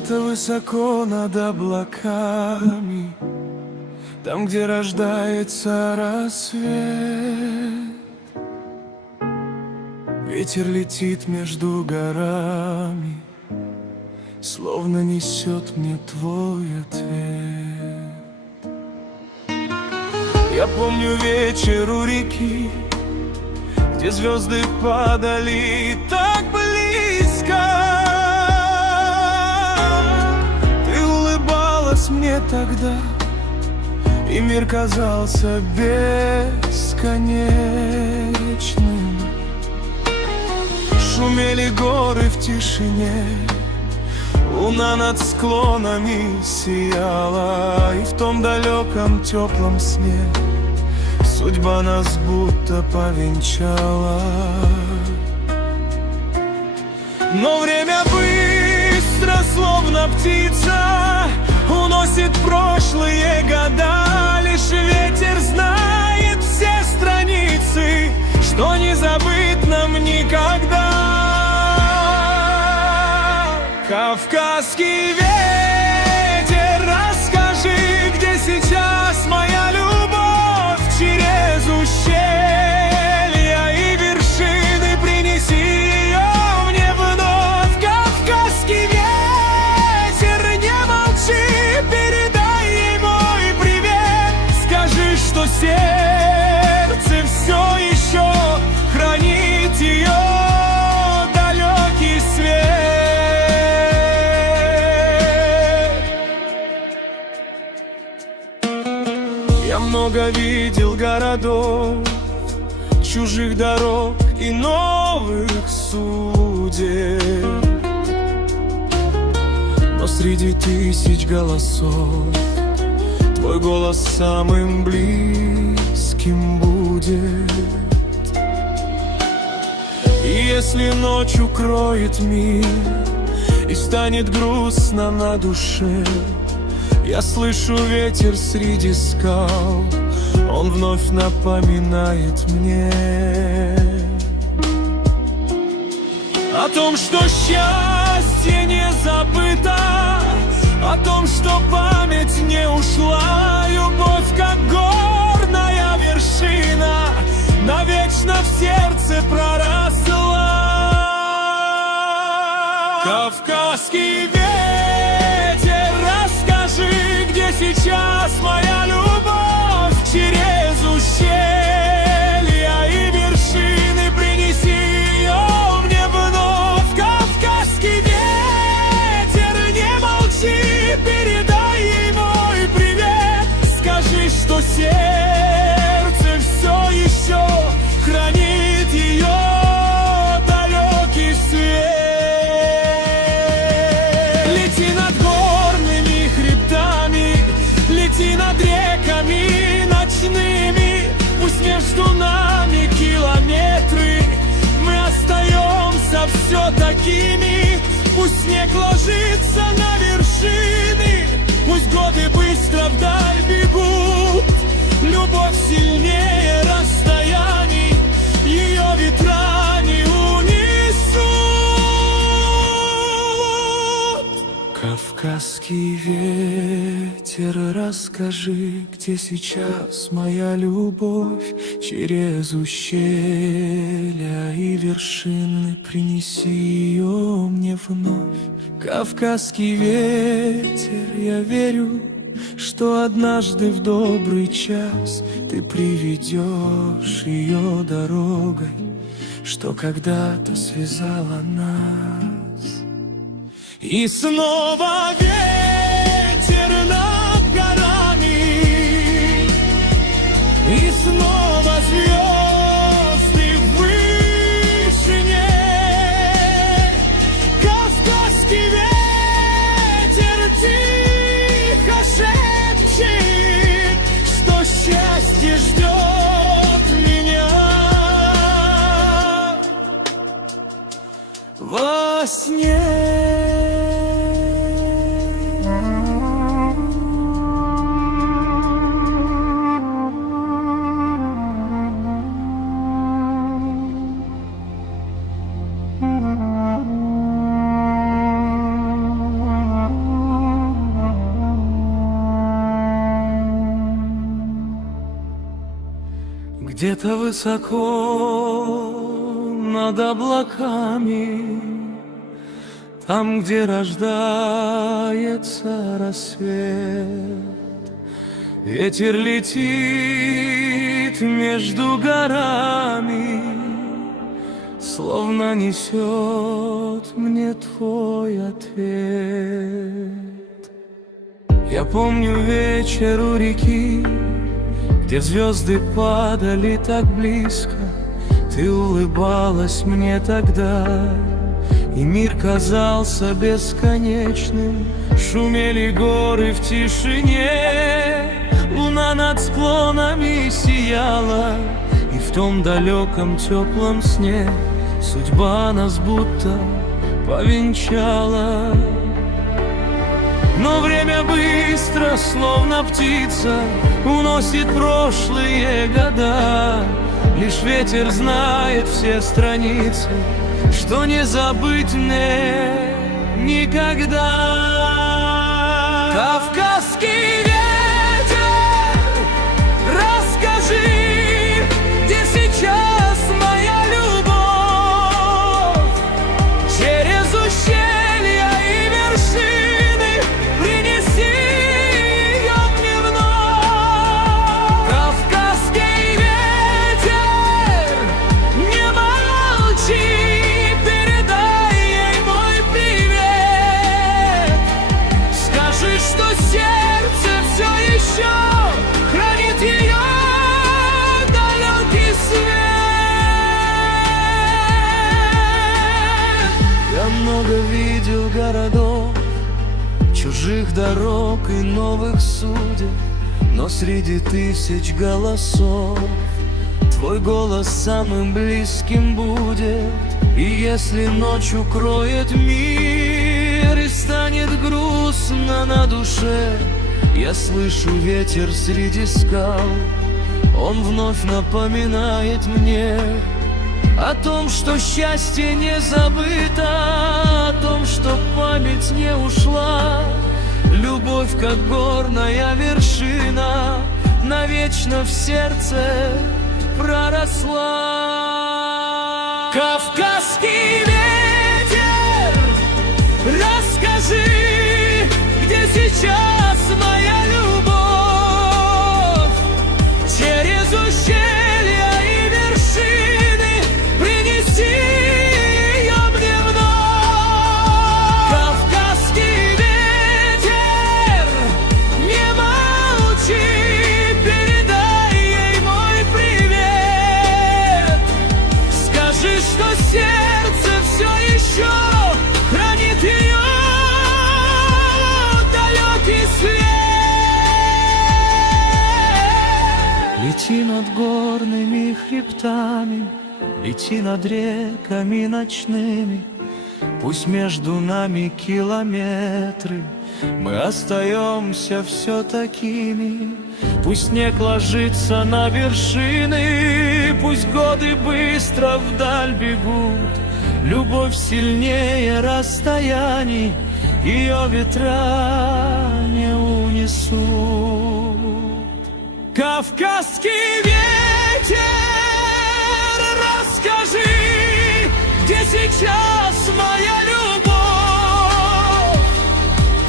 Где-то высоко над облаками, там, где рождается рассвет, ветер летит между горами, словно несет мне твой ответ. Я помню вечер у реки, где звезды падали так близко. Ты улыбалась мне тогда, и мир казался бесконечным. Шумели горы в тишине, луна над склонами сияла, и в том далеком теплом сне судьба нас будто повенчала. Но время быстро, словно птица, уносит прошлые года. Лишь ветер знает все страницы, что не забыть нам никогда. Кавказский ветер, расскажи, где сейчас моя любовь. Через ущелья и вершины принеси ее мне вновь. Кавказский ветер, не молчи, передай ей мой привет. Скажи, что сердце все еще хранит ее далекий свет. Я много видел городов, чужих дорог и новых судеб, но среди тысяч голосов твой голос самым близким будет. И если ночь укроет мир и станет грустно на душе, я слышу ветер среди скал, он вновь напоминает мне о том, что счастье не забыто, о том, что память не ушла. Любовь, как горная вершина, навечно в сердце проросла. Кавказский ветер, расскажи, где сейчас моя любовь. Через ущелья и вершины принеси ее мне вновь. Кавказский ветер, не молчи, передай ей мой привет. Скажи, что сердце все еще хранит ее далекий свет. Лети над горными хребтами, лети над реками ночными. Пусть между нами километры, мы остаемся все такими. Пусть снег ложится на вершины, пусть годы быстро вдаль бегут. Любовь сильнее расстояний, ее ветра не унесут. Кавказский ветер, расскажи, где сейчас моя любовь. Через ущелья и вершины принеси ее мне вновь. Кавказский ветер, я верю, что однажды в добрый час ты приведешь ее дорогой, что когда-то связала нас. И снова ветер над горами, и снова звезды в вышине. Кавказский ветер тихо шепчет, что счастье ждет меня во сне. Где-то высоко над облаками, там, где рождается рассвет, ветер летит между горами, словно несет мне твой ответ. Я помню вечер у реки, где звезды падали так близко. Ты улыбалась мне тогда, и мир казался бесконечным. Шумели горы в тишине, луна над склонами сияла, и в том далеком теплом сне судьба нас будто повенчала. Но время быстро, словно птица, уносит прошлые года. Лишь ветер знает все страницы, что не забыть мне никогда. Кавказский ветер, расскажи, где сейчас моя любовь. Через ущелья и вершины принеси ее мне вновь. Кавказский ветер, не молчи, передай ей мой привет. Скажи, что сердце все еще хранит ее далекий свет. Я много видел городов, чужих дорог и новых судеб, но среди тысяч голосов твой голос самым близким будет. И если ночь укроет мир и станет грустно на душе, я слышу ветер среди скал, он вновь напоминает мне о том, что счастье не забыто, о том, что память не ушла. Любовь, как горная вершина, навечно в сердце проросла. Кавказский ветер, расскажи, где сейчас моя любовь. Через ущелья и вершины принеси ее мне вновь. Кавказский ветер, не молчи, передай ей мой привет. Скажи, что сердце все еще хранит ее далекий свет. Лети над горными хребтами, лети над реками ночными. Пусть между нами километры, мы остаемся все такими. Пусть снег ложится на вершины, пусть годы быстро вдаль бегут. Любовь сильнее расстояний, ее ветра не унесут. Кавказский ветер, расскажи, где сейчас моя любовь.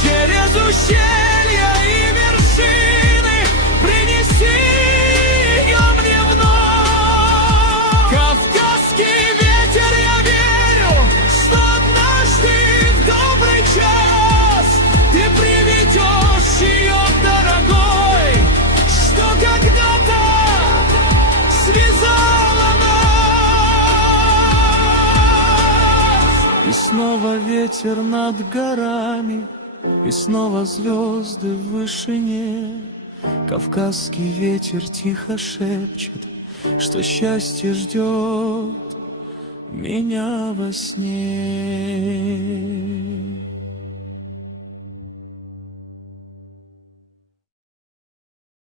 Через ущелья и вершины принеси ее мне вновь. Кавказский ветер, я верю, что однажды в добрый час ты приведешь ее, дорогой, что когда-то связала нас. И снова ветер над горами, и снова звезды в вышине. Кавказский ветер тихо шепчет, что счастье ждет меня во сне.